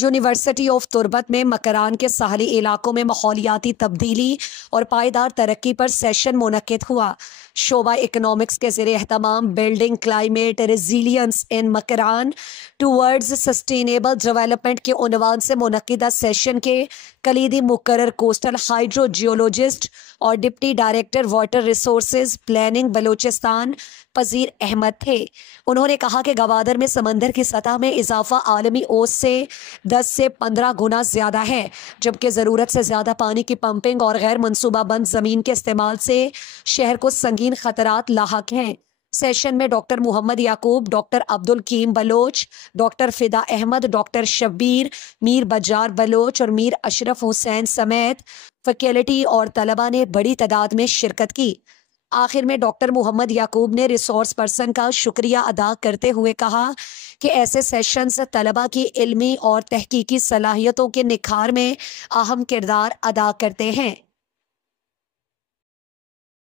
University of تربت میں مکران کے ساحلی علاقوں میں ماحولیاتی تبدیلی اور پائیدار ترقی پر سیشن منعقد ہوا۔ شعبہ اکنامکس کے زیر اہتمام building climate resilience in Makran towards sustainable development کے عنوان سے منعقدہ سیشن کے کلیدی مقرر کوسٹل ہائیڈرو جیولوجسٹ اور deputy director water resources planning Balochistan پذیر احمد تھے۔ انہوں نے کہا کہ گوادر میں سمندر کی سطح میں اضافہ عالمی اوز سے 10 سے 15 گنا زیادہ ہے، جبکہ ضرورت سے زیادہ پانی کی پمپنگ اور غیر منصوبہ بند زمین کے استعمال سے شہر کو سنگین خطرات لاحق ہیں۔ سیشن میں ڈاکٹر محمد یعقوب، ڈاکٹر عبدالکیم بلوچ، ڈاکٹر فدا احمد، ڈاکٹر شبیر، میر بجار بلوچ اور میر اشرف حسین سمیت فیکلٹی اور طلباء نے بڑی تعداد میں شرکت کی۔ آخر میں ڈاکٹر محمد یعقوب نے ریسورس پرسن کا شکریہ ادا کرتے ہوئے کہا کہ ایسے سیشنز طلباء کی علمی اور تحقیقی صلاحیتوں کے نکھار میں اہم کردار ادا کرتے ہیں۔